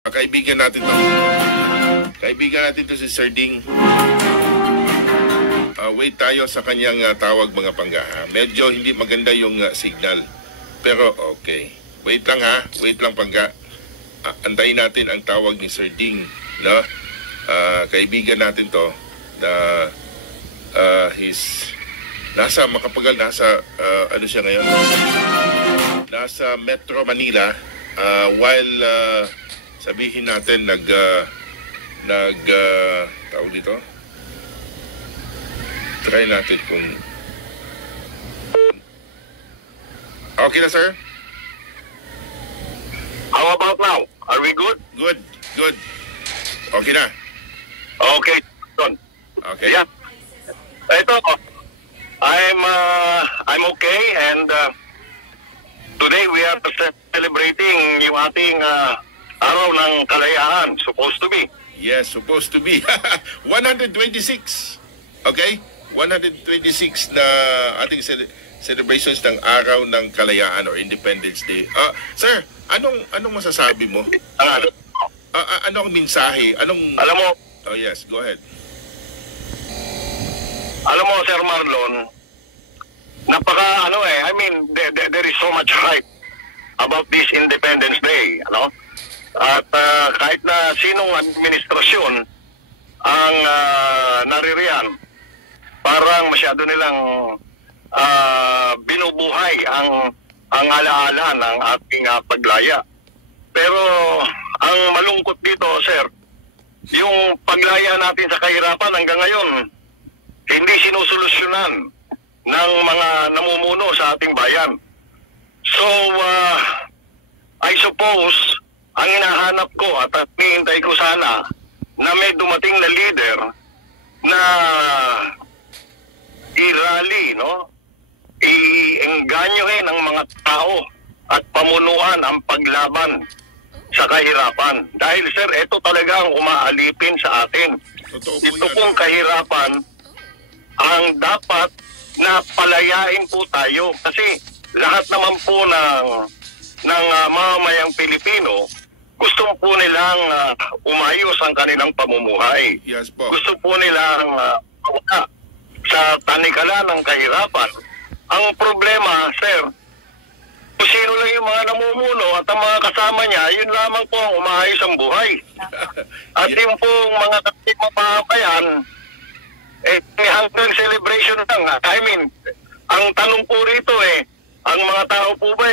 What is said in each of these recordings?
Kaibigan natin to. Kaibigan natin to si Sir Ding. Wait tayo sa kanyang tawag mga pangga. Medyo hindi maganda yung signal. Pero okay. Wait lang ha. Wait lang pangga. Antayin natin ang tawag ni Sir Ding. No? Kaibigan natin to. Nasa Makapagal, nasa ano siya ngayon? Nasa Metro Manila. While sabihin natin tawag dito. Try natin kung okay na, sir? How about now? Are we good? Good. Okay na. Okay, Don. Okay. Yeah. Ito, I'm okay, and today we are celebrating yung ating araw ng kalayaan, supposed to be. Yes, supposed to be. 126. Okay? 126 na ating celebrations ng araw ng kalayaan or Independence Day. Sir, anong masasabi mo? Ano ang mensahe? Alam mo, Oh yes, go ahead. alam mo, Sir Marlon, I mean, there is so much hype about this Independence Day, ano? At kahit na sinong administrasyon ang naririyan, parang masyado nilang binubuhay ang alaala ng ating paglaya. Pero ang malungkot dito, sir, yung paglaya natin sa kahirapan hanggang ngayon, hindi sinusolusyonan ng mga namumuno sa ating bayan. So, I suppose, ang hinahanap ko at hinihintay ko sana na may dumating na leader na i-rally, no? I-engganyohin ang mga tao at pamunuan ang paglaban sa kahirapan. Dahil sir, ito talaga ang umaalipin sa atin. Ito pong kahirapan ang dapat na palayain po tayo. Kasi lahat naman po ng mamamayang Pilipino, gusto po nilang umayos ang kanilang pamumuhay. Yes po. Gusto po nilang sa tanikala ng kahirapan. Ang problema, sir, kung sino lang yung mga namumuno at ang mga kasama niya, yun lamang po ang umaayos ang buhay. At yung pong mga kapitbayan, hanggang celebration lang. I mean, ang tanong po rito ang mga tao po ba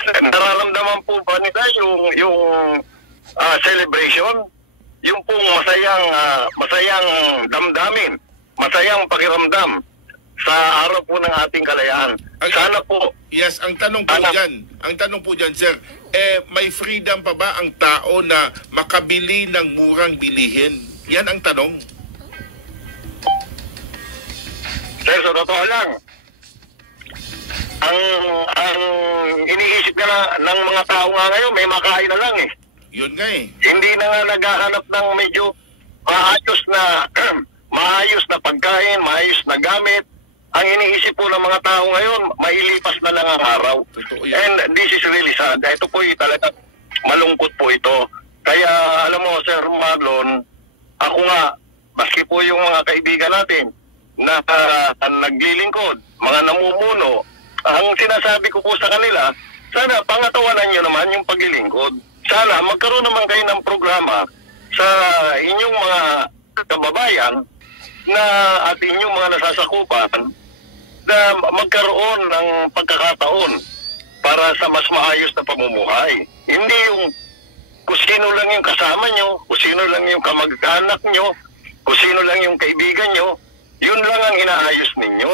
nararamdaman po ba nila yung celebration? Yung pong masayang damdamin, masayang pakiramdam sa araw po ng ating kalayaan. Sana po. Yes, ang tanong po diyan, sir, may freedom pa ba ang tao na makabili ng murang bilihin? Yan ang tanong. Sir, sa totoo lang, ang iniisip na ng mga tao nga ngayon, may makain na lang Yun nga Hindi na nga naghahanap ng medyo maayos na pagkain, maayos na gamit. Ang iniisip po ng mga tao ngayon, mailipas na lang ang araw. And this is really sad. Ito po talaga malungkot po ito. Kaya alam mo, Sir Marlon, ako nga, maski po yung mga kaibigan natin na naglilingkod, mga namumuno, ang sinasabi ko po sa kanila, sana pangatawanan nyo naman yung paglilingkod. Sana magkaroon naman kayo ng programa sa inyong mga kababayan na at inyong mga nasasakupan na magkaroon ng pagkakataon para sa mas maayos na pamumuhay. Hindi yung kung sino lang yung kasama nyo, kung sino lang yung kamag-anak nyo, kung sino lang yung kaibigan nyo, yun lang ang inaayos ninyo.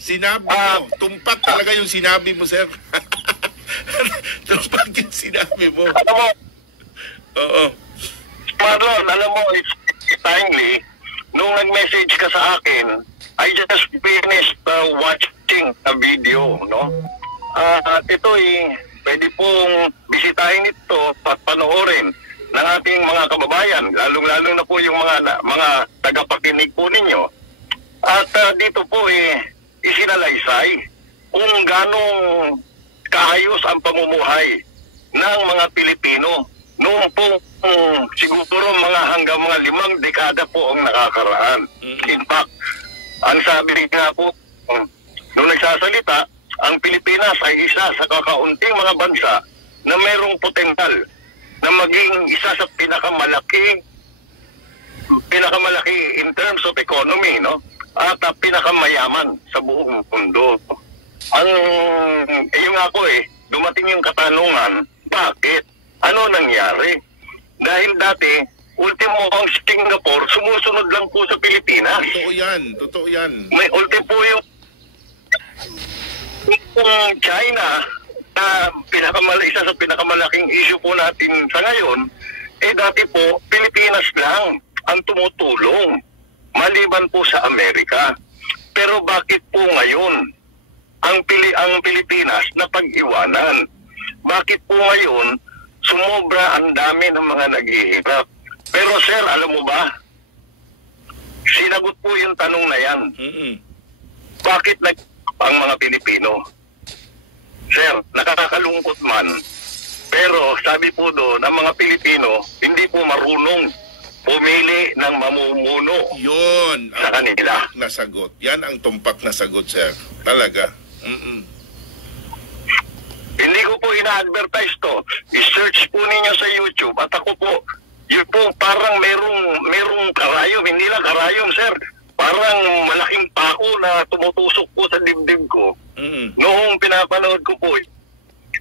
Sinabi mo, tumpak talaga yung sinabi mo, sir. Tumpak yung sinabi mo. Alam mo, oo. Marlon, alam mo, it's timely, nung nag-message ka sa akin, I just finished watching a video, no? At ito pwede pong bisitahin ito at panoorin ng ating mga kababayan, lalong-lalo na po yung mga tagapakinig po ninyo. At dito po isinalaysay kung ganong kaayos ang pamumuhay ng mga Pilipino. Noong po siguro hanggang mga 5 dekada po ang nakakaraan. In fact, ang sabi nga po, nung nagsasalita, ang Pilipinas ay isa sa kakaunting mga bansa na merong potensyal na maging isa sa pinakamalaki in terms of economy, no? At pinakamayaman sa buong mundo. Yung ako dumating yung katanungan, bakit? Ano nangyari? Dahil dati, ultimo ang Singapore, sumusunod lang po sa Pilipinas. Totoo yan. May ultimo yung China, na isa sa pinakamalaking issue po natin sa ngayon, dati po, Pilipinas lang ang tumutulong, maliban po sa Amerika. Pero bakit po ngayon ang Pilipinas na pag-iwanan? Bakit po ngayon sumobra ang dami ng mga naghihirap? Pero sir, alam mo ba, sinagot po yung tanong na yan. Bakit ang mga Pilipino? Sir, nakakalungkot man, pero sabi po doon, ang mga Pilipino hindi po marunong pumili ng mamumuno. Yun sa kanila. Nasagot. Yan ang tumpak na sagot, sir. Talaga. Hindi ko po ina-advertise to. I-search po ninyo sa YouTube at ako po, yun po parang merong karayom. Hindi lang karayom, sir. Parang malaking pako na tumutusok po sa dibdib ko. Noong pinapanood ko po,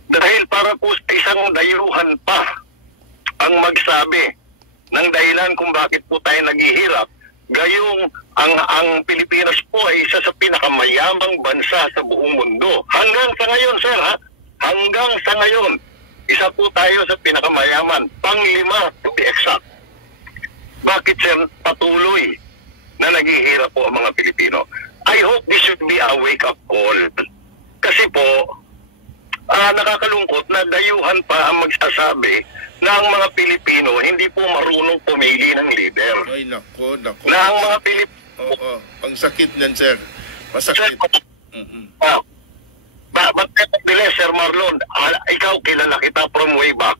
dahil para po sa isang dayuhan pa ang magsabi ng dahilan kung bakit po tayo naghihirap, gayong ang Pilipinas po ay isa sa pinakamayamang bansa sa buong mundo. Hanggang sa ngayon, sir, hanggang sa ngayon, isa po tayo sa pinakamayaman, pang-5 to be exact. Bakit, sir, patuloy na naghihirap po ang mga Pilipino? I hope this should be a wake-up call. Kasi po, nakakalungkot na dayuhan pa ang magsasabi na ang mga Pilipino hindi po marunong pumili ng leader. Ay, nako. Na ang mga Pilipino... Oo, ang sakit niyan, sir. Masakit. But nevertheless, Sir Marlon, ikaw kilala kita from way back.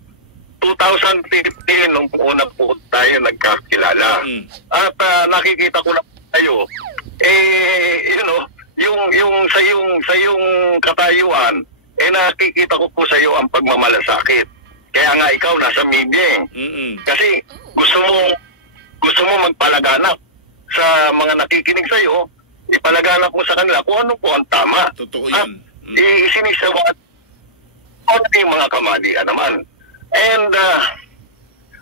2015, nung una po tayo nagkakilala. At nakikita ko na tayo, sa yung katayuan, nakikita ko po sa iyo ang pagmamalasakit. Kaya nga ikaw nasa media Kasi gusto mo magpalaganap sa mga nakikinig sa iyo, ipalaganap mo sa kanila kung ano po ang tama. Totoo yan. Isinisawa yung mga kamalian naman. And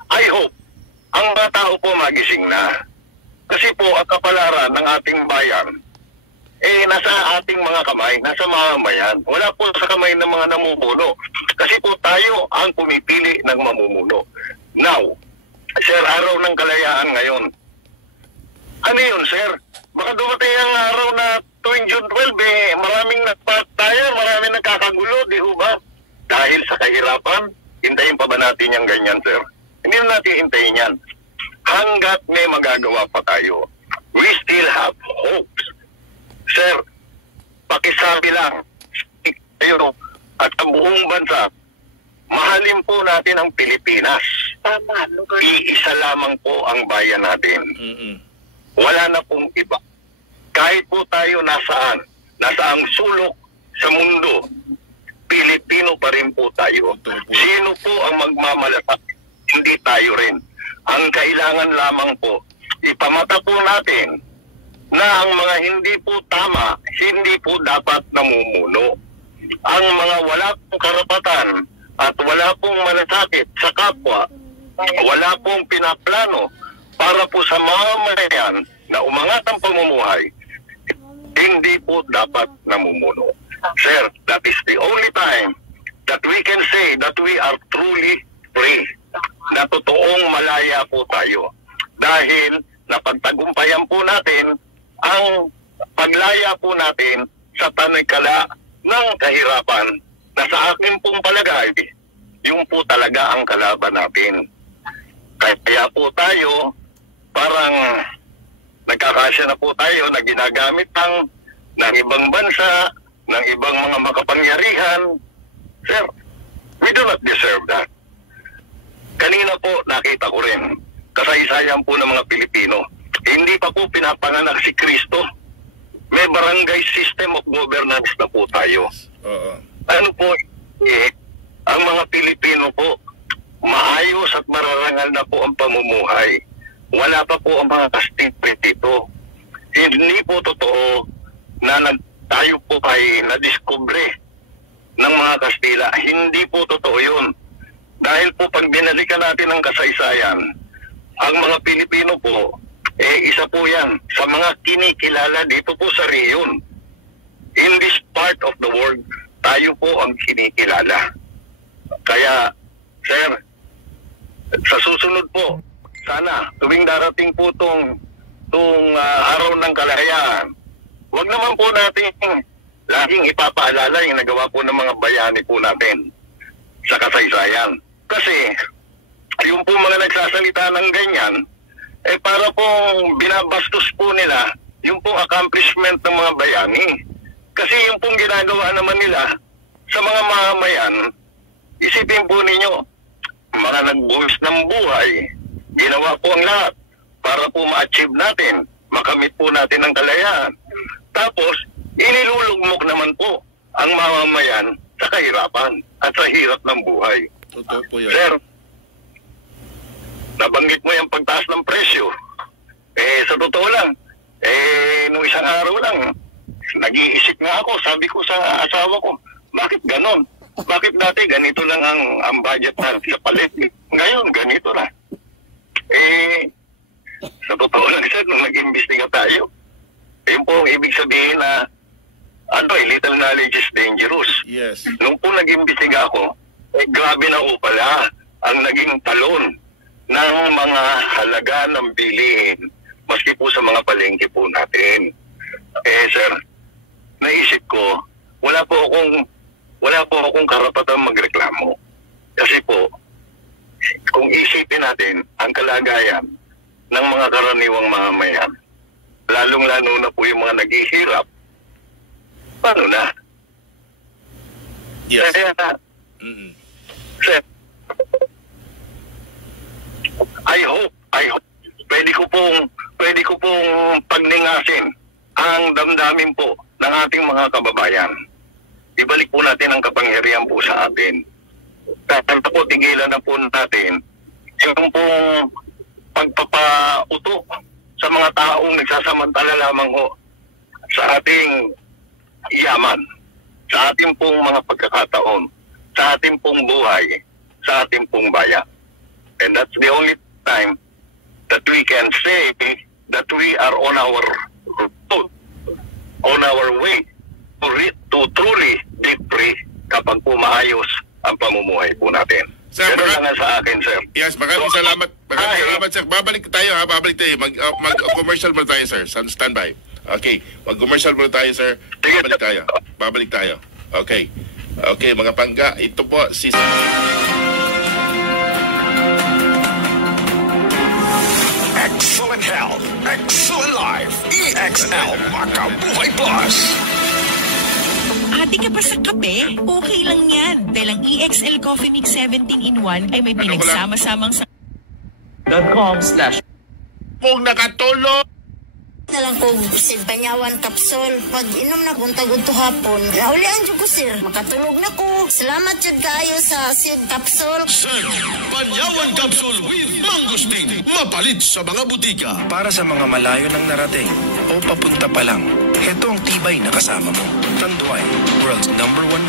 I hope ang mga tao po magising na. Kasi po ang kapalaran ng ating bayan nasa ating mga kamay, nasa mamamayan. Wala po sa kamay ng mga namumuno. Kasi po tayo ang pumipili ng mamumuno. Now, sir, araw ng kalayaan ngayon. Ano yun, sir? Baka dumating ang araw na tuwing June 12, maraming nagpatayo, maraming nagkakagulo, di ba? Dahil sa kahirapan, hintayin pa ba natin yung ganyan, sir? Hindi na natin hintayin yan. Hanggat may magagawa pa tayo, we still have hopes. Sir, pakisabi lang, kayo at ang buong bansa, mahalin po natin ang Pilipinas. Tama. Iisa lamang po ang bayan natin. Wala na pong iba. Kahit po tayo nasa ang sulok sa mundo, Pilipino pa rin po tayo. Sino po ang magmamalasakit? Hindi tayo rin. Ang kailangan lamang po, ipamata po natin na ang mga hindi po tama, hindi po dapat namumuno. Ang mga wala pong karapatan at wala pong malasakit sa kapwa, wala pong pinaplano para po sa mamamayan na umangat ang pamumuhay, hindi po dapat namumuno. Sir, that is the only time that we can say that we are truly free. Na totoong malaya po tayo. Dahil napagtagumpayan po natin ang paglaya po natin sa tanikala ng kahirapan na sa akin pong palagay, yung po talaga ang kalaban natin. Kaya po tayo, parang nagkakasya na po tayo na ginagamit ng ibang bansa, ng ibang mga makapangyarihan. Sir, We do not deserve that. Kanina po, nakita ko rin, kasaysayan po ng mga Pilipino. Hindi pa po pinapanganak si Kristo. May barangay system of governance na po tayo. Ano po, ang mga Pilipino po, maayos at mararangal na po ang pamumuhay. Wala pa po ang mga kastigpit dito. Hindi po totoo na tayo po ay nadiskubre ng mga Kastila. Hindi po totoo yun. Dahil po pag binalikan natin ang kasaysayan, ang mga Pilipino po, isa po yan sa mga kinikilala dito po sa rehiyon. In this part of the world, tayo po ang kinikilala. Kaya, sir, sa susunod po, sana, tuwing darating po tong araw ng kalayaan, wag naman po natin laging ipapaalala yung nagawa po ng mga bayani po natin sa kasaysayan. Kasi, yung po mga nagsasalita ng ganyan, para pong binabastos po nila yung pong accomplishment ng mga bayani. Kasi yung pong ginagawa naman nila sa mga mamamayan, isipin po ninyo, mga nagbuwis ng buhay, ginawa po ang lahat para po ma-achieve natin, makamit po natin ang kalayaan. Tapos, inilulugmok naman po ang mamamayan sa kahirapan at sa hirap ng buhay. Totoo po yan. Sir, nabanggit mo yung pagtaas ng presyo. Sa totoo lang, nung isang araw lang, nag-iisip nga ako, sabi ko sa asawa ko, bakit ganon? Bakit dati ganito lang ang budget natin sa palit? Ngayon, ganito na. Sa totoo lang, sir, nung nag-imbestiga tayo, yun po ang ibig sabihin na little knowledge is dangerous. Yes. Nung po nag-imbestiga ako, grabe na po pala ang naging talon ng mga halaga ng bilihin maski po sa mga palengke po natin. Sir, naisip ko, wala po akong karapatang magreklamo. Kasi po, kung isipin natin ang kalagayan ng mga karaniwang mamamayan, lalong-lalo na po yung mga naghihirap, paano na? Yes. Kaya, sir, I hope, pwede ko pong pagningasin ang damdamin po ng ating mga kababayan. Ibalik po natin ang kapangyarihan po sa atin. Kaya po, tigilan na po natin yung pong pagpapauto sa mga taong nagsasamantala lamang ho sa ating yaman, sa ating pong mga pagkakataon, sa ating pong buhay, sa ating pong bayan. And that's the only time that we can say that we are on our road, on our way to truly be free kapag po maayos ang pamumuhay po natin. Sir, ganun lang sa akin, sir. Yes, maraming salamat. Maraming salamat, sir. Babalik tayo. Mag-commercial muna tayo, sir. Standby. Okay. Mag-commercial muna tayo, sir. Babalik tayo. Okay. Okay, mga pangga. Ito po si... Excellent health, excellent life. EXL Makabuhay Plus. Ate ka pa sa kape? Okay lang yan. Dahil ang EXL Coffee Mix 17-in-1 ay may pinagsama-samang sa... .com/ Kung nakatulog! na lang kong sir Banyawan Capsule. Pag inom na kong tagod to hapon, nahulian dyan ko sir. Makatulog na ko. Salamat dyan kayo sa sir Capsule. Sir, Banyawan Capsule with Mangosteen. Mapalit sa mga butika. Para sa mga malayo nang narating o papunta pa lang, heto ang tibay na kasama mo. Tanduay, world's #1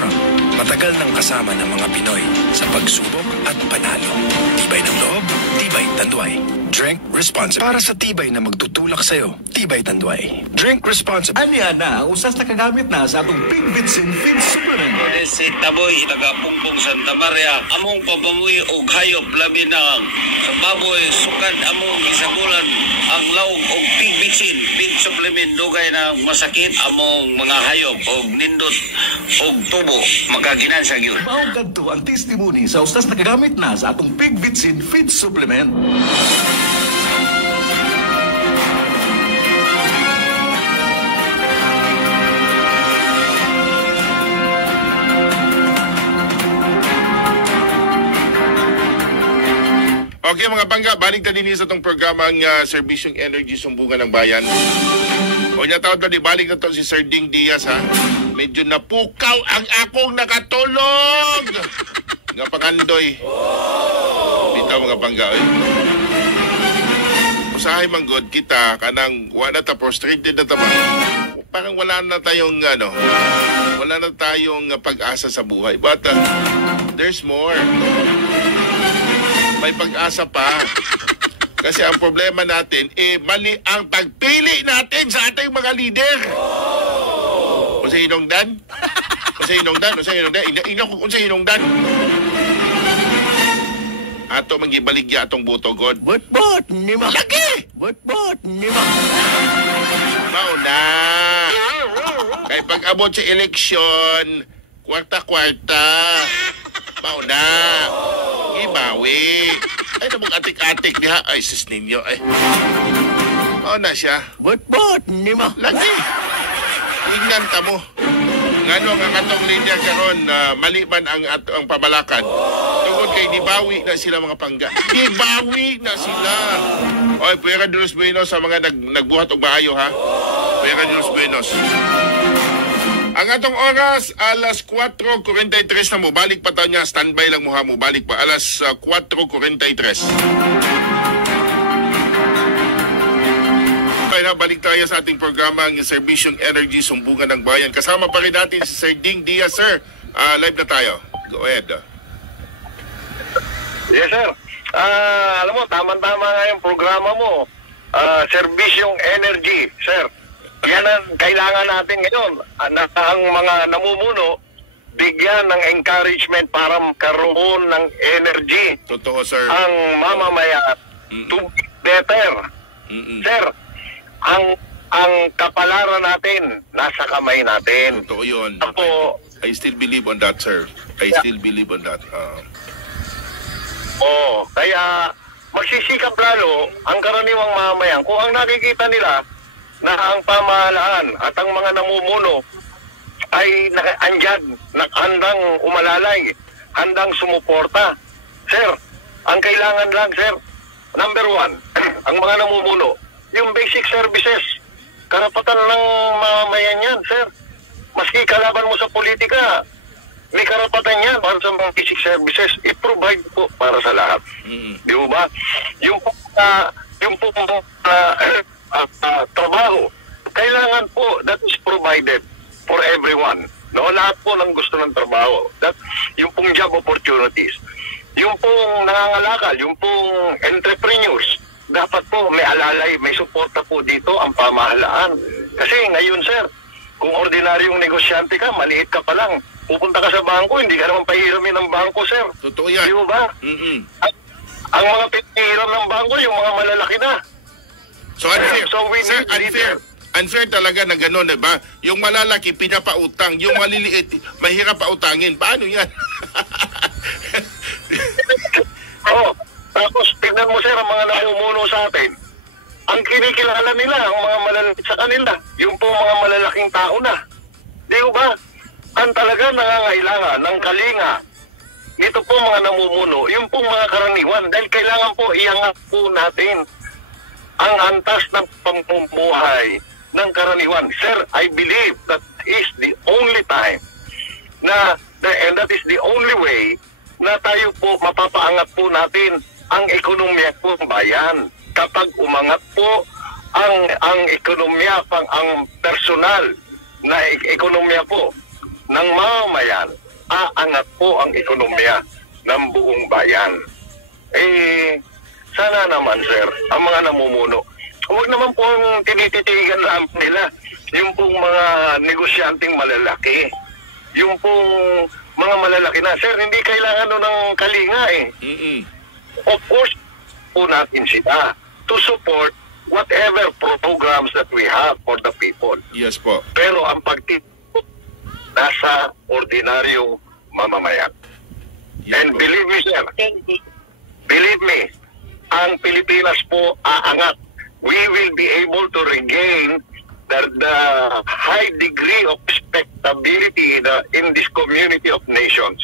rum. Matagal nang kasama ng mga Pinoy sa pagsubok at panalo. Tibay ng loob, tibay Tanduay. Drink responsibly. Para sa tibay na magtutulak sa'yo, tibay Tanduay. Drink responsibly. Anya na, usas na kagamit na sa atong Pig Vitsin Fin Supplement. Si Taboy, taga-Pungpong Santa Maria, among papamuhi og hayop labi na sa baboy, sukad among isabulan ang laog og Pig Vitsin Fin Supplement dugay na masakit among mga hayop og nindot og tubo magkaginansya gyud. Mao kadto ang testimony sa usas na kagamit na sa atong Pig Vitsin Fin Supplement. Okay mga bangga, balik na din sa itong programang Servisyong Energy Sumbungan ng Bayan. O niya tawad na di, balik na to si Sir Ding Diaz ha. Medyo napukaw ang akong nakatulog. Nga pangandoy. Bitaw mga bangga. Usahay manggod kita, kanang wala ta frustrated na tama. Parang wala na tayong wala na tayong pag-asa sa buhay. But there's more. May pag-asa pa. Kasi ang problema natin, mali ang pagpili natin sa ating mga leader. Unsa hinungdan? Unsa hinungdan? Ato mangibaligya atong boto, God. But, nima. Lagi! But, nima. Mauna. Kay pag-abot sa eleksyon, kwarta-kwarta. Mauna. Ibawi. Ay, namang atik-atik niya. Ay, sis ninyo. Ay. Mauna siya. But, nima. Lagi. Tingnan ka mo. Ngano ang atong linya karon na mali man ang pamalakan. Tungkol kay dibawi na sila mga pangga. Dibawi na sila. Oy, Puera de los Buenos sa mga nagbuhat og maayo ha. Puera de los Buenos. Ang atong oras, alas 4:43 na mo. Balik pa tayo niya. Standby lang mo ha mo. Balik pa. Alas 4:43. Okay na, balik tayo sa ating programa ng Servisyong Energy Sumbungan ng Bayan. Kasama pa rin natin si Sir Ding Diaz, sir. Live na tayo. Go ahead. Yes, sir. Alam mo, tama-tama nga yung programa mo. Servisyong Energy, sir. Yan ang kailangan natin ngayon. Ang mga namumuno, bigyan ng encouragement para magkaroon ng energy. Totoo, sir. Ang mamamayan to be better. Sir, ang kapalaran natin nasa kamay natin. Totoo yun. Ako, I still believe on that, sir. I still believe on that. Kaya magsisikap lalo ang karaniwang mamamayan kung ang nakikita nila na ang pamahalaan at ang mga namumuno ay andyan, handang umalalay, handang sumuporta. Sir, ang kailangan lang, sir, number 1, ang mga namumuno, yung basic services, karapatan ng mamamayan yan, sir. Maski kalaban mo sa politika, may karapatan yan para sa mga basic services. I-provide po para sa lahat. Di ba? Yung trabaho, kailangan po that is provided for everyone. No, lahat po ng gusto ng trabaho. Yung pong job opportunities. Yung pong nangangalakal, yung pong entrepreneurs, dapat po may alalay, may suporta po dito ang pamahalaan. Kasi ngayon, sir, kung ordinaryong negosyante ka, maliit ka pa lang, pupunta ka sa bangko, hindi ka naman pahiramin ng bangko, sir. Totoo yan. Di ba? Ang mga pinahiram ng bangko, yung mga malalaki na. So unfair. So we sir, need unfair. Unfair talaga na gano'n, diba? Yung malalaki, pinapautang. Yung maliliit, mahirap pautangin. Paano yan? Tapos tignan mo, sir, ang mga namumuno sa atin. Ang kinikilala nila, ang mga malalaki sa kanila, yung po mga malalaking tao na. Di ba? Ang talaga nangangailangan ng kalinga, nito po mga namumuno, yung pong mga karaniwan, dahil kailangan po iangat po natin ang antas ng pamumuhay ng karaniwan. Sir, I believe that is the only time and that is the only way na tayo po mapapaangat po natin ang ekonomiya po ng bayan. Kapag umangat po ang ekonomiya, ang personal na ekonomiya po ng mamamayan, aangat po ang ekonomiya ng buong bayan. Sana naman, sir, ang mga namumuno, huwag naman pong tinititigan lang nila yung pong mga negosyanteng malalaki. Yung pong mga malalaki na, sir, hindi kailangan ng kalinga Of course, po natin sila to support whatever programs that we have for the people. Yes po. Pero ang pagtitipon nasa ordinaryong mamamayan. Yes, And po. believe me, sir, believe me, ang Pilipinas po aangat. We will be able to regain the high degree of respectability in this community of nations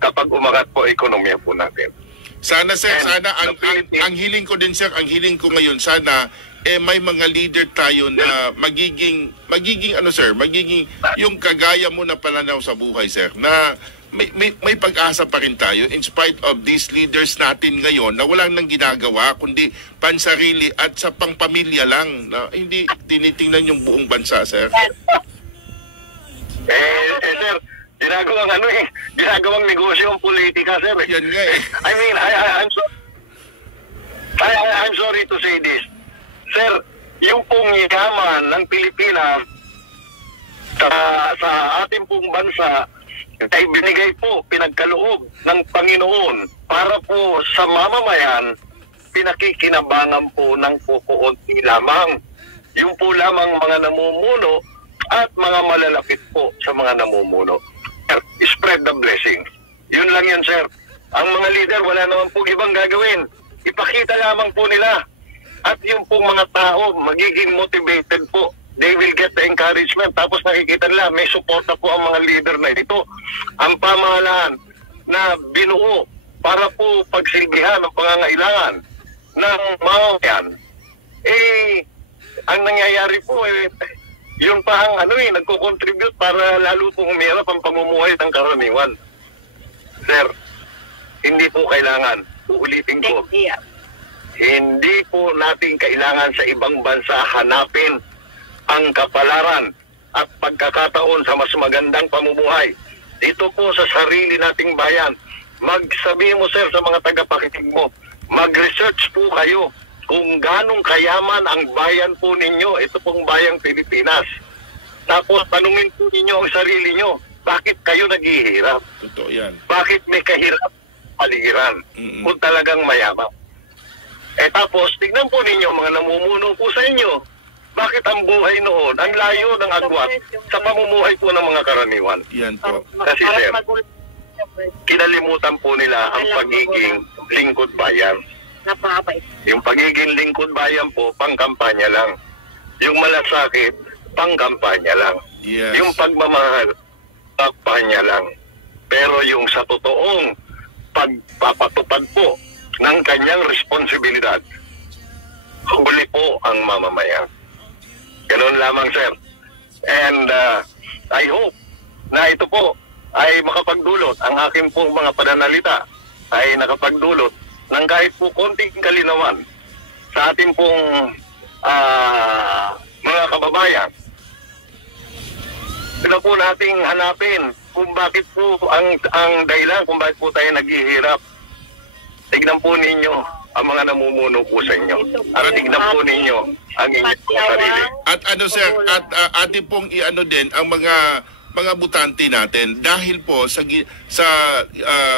kapag umangat po ekonomiya po natin. Sana sir, And sana the Philippines- ang hiling ko din sir, ang hiling ko ngayon sana may mga leader tayo na magiging ano sir, magiging yung kagaya mo na pananaw sa buhay sir, na may pag-asa pa rin tayo in spite of these leaders natin ngayon na walang nang ginagawa kundi pansarili at sa pangpamilya lang na hindi tinitingnan yung buong bansa sir. Sir, ginagawang negosyo ang politika, sir. Yan nga eh. I mean, I'm sorry to say this. Sir, yung pong yaman ng Pilipinas sa ating pong bansa ay binigay po, pinagkaloob ng Panginoon para po sa mamamayan, pinakikinabangan po ng kukunti lamang. Yung po lamang mga namumuno at mga malalapit po sa mga namumuno. Spread the blessing. Yun lang yan, sir. Ang mga leader, wala naman po ibang gagawin. Ipakita lamang po nila. At yung pong mga tao, magiging motivated po. They will get the encouragement. Tapos nakikita nila, may suporta po ang mga leader na ito. Ang pamahalaan na binuo para po pagsilbihan ang pangangailangan ng mamamayan. Ang nangyayari po, yun pa ang nagko-contribute para lalo pong umirap ang pamumuhay ng karaniwan. Sir, hindi po kailangan, uulitin ko, hindi po natin kailangan sa ibang bansa hanapin ang kapalaran at pagkakataon sa mas magandang pamumuhay. Dito po sa sarili nating bayan, magsabi mo sir sa mga tagapakinig mo, mag-research po kayo kung ganong kayaman ang bayan po ninyo, ito pong bayang Pilipinas. Tapos tanungin po ninyo ang sarili nyo, bakit kayo naghihirap? Totoo yan. Bakit may kahirap paligiran kung talagang mayaman? Tapos tignan po ninyo mga namumuno po sa inyo, bakit ang buhay noon, ang layo ng agwat sa pamumuhay po ng mga karaniwan? Yan po. Kasi sir, kinalimutan po nila ang pagiging lingkod bayan. Yung pagiging lingkod bayan po, pangkampanya lang. Yung malasakit, pangkampanya lang. Yes. Yung pagmamahal, kampanya lang. Pero yung sa totoong pagpapatupad po ng kanyang responsibilidad, huli po ang mamamayan. Ganun lamang, sir. And I hope na ito po ay makapagdulot, ang aking pong mga pananalita ay nakapagdulot ng kahit po konting kalinawan sa ating pong mga kababayan. Ito po nating hanapin kung bakit po ang dahilan kung bakit po tayo naghihirap. Tignan po ninyo ang mga namumuno po sa inyo. At tignan po ninyo ang inyong sarili. At sir, at ating pong iano din ang mga butante natin dahil po sa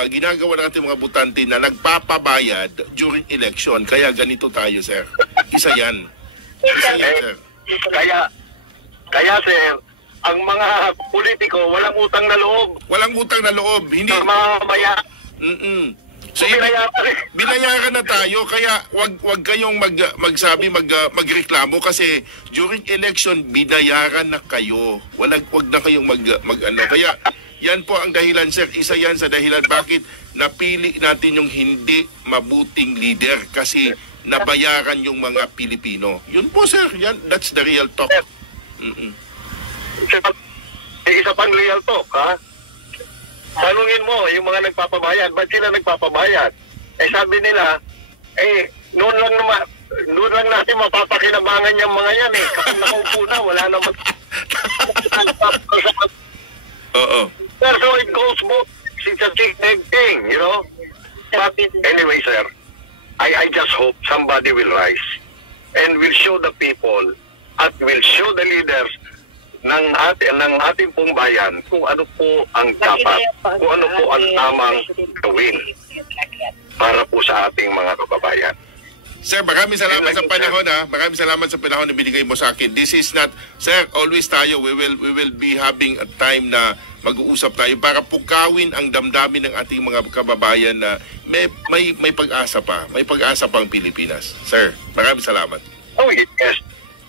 ginagawa ng ating mga butante na nagpapabayad during election. Kaya ganito tayo, sir. Isa yan. Isa yan, sir. Kaya sir, ang mga politiko walang utang na loob. Walang utang na loob. Hindi. Mamaya. So, binayaran na tayo, kaya wag kayong magreklamo kasi during election binayaran na kayo. Wag na kayong Kaya yan po ang dahilan, sir. Isa yan sa dahilan bakit napili natin yung hindi mabuting leader kasi nabayaran yung mga Pilipino. Yun po, sir. Yan, that's the real talk. Isa pang real talk, ha? Tanungin mo, yung mga nagpapabayad, ba't sila nagpapabayad? Sabi nila, noon lang natin mapapakinabangan yung mga yan Kapag nakaupo na, wala naman. So it goes both. It's a big thing, you know? But anyway, sir, I just hope somebody will rise and will show the people at will show the leaders ng ating pong bayan kung ano po ang dapat, kung ano po ang tamang gawin para po sa ating mga kababayan. Sir, maraming salamat sa panahon Maraming salamat sa panahon na binigay mo sa akin. This is not, sir, always tayo, we will be having a time na mag-uusap tayo para pukawin ang damdamin ng ating mga kababayan na may pag-asa pa. May pag-asa pa ang Pilipinas. Sir, maraming salamat. Oh, yes.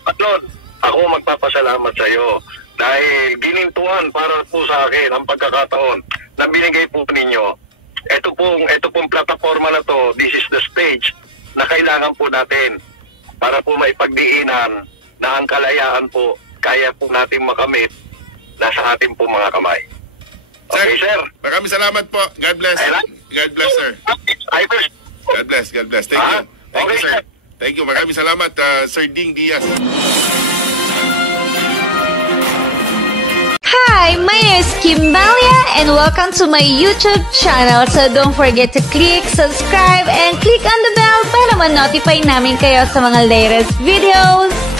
At Lord, ako magpapasalamat sa iyo dahil ginintuan para po sa akin ang pagkakataon na binigay po ninyo ito pong plataforma na to, this is the stage na kailangan po natin para po maipagdiinan na ang kalayaan po kaya po natin makamit nasa ating po mga kamay. Okay, sir? Maraming salamat po. God bless. God bless, sir. God bless, God bless. Thank you. Thank you, sir. Thank you. Maraming salamat, Sir Ding Diaz. Hi, my name is Kimbalia and welcome to my YouTube channel. So don't forget to click subscribe and click on the bell para ma-notify namin kayo sa mga latest videos.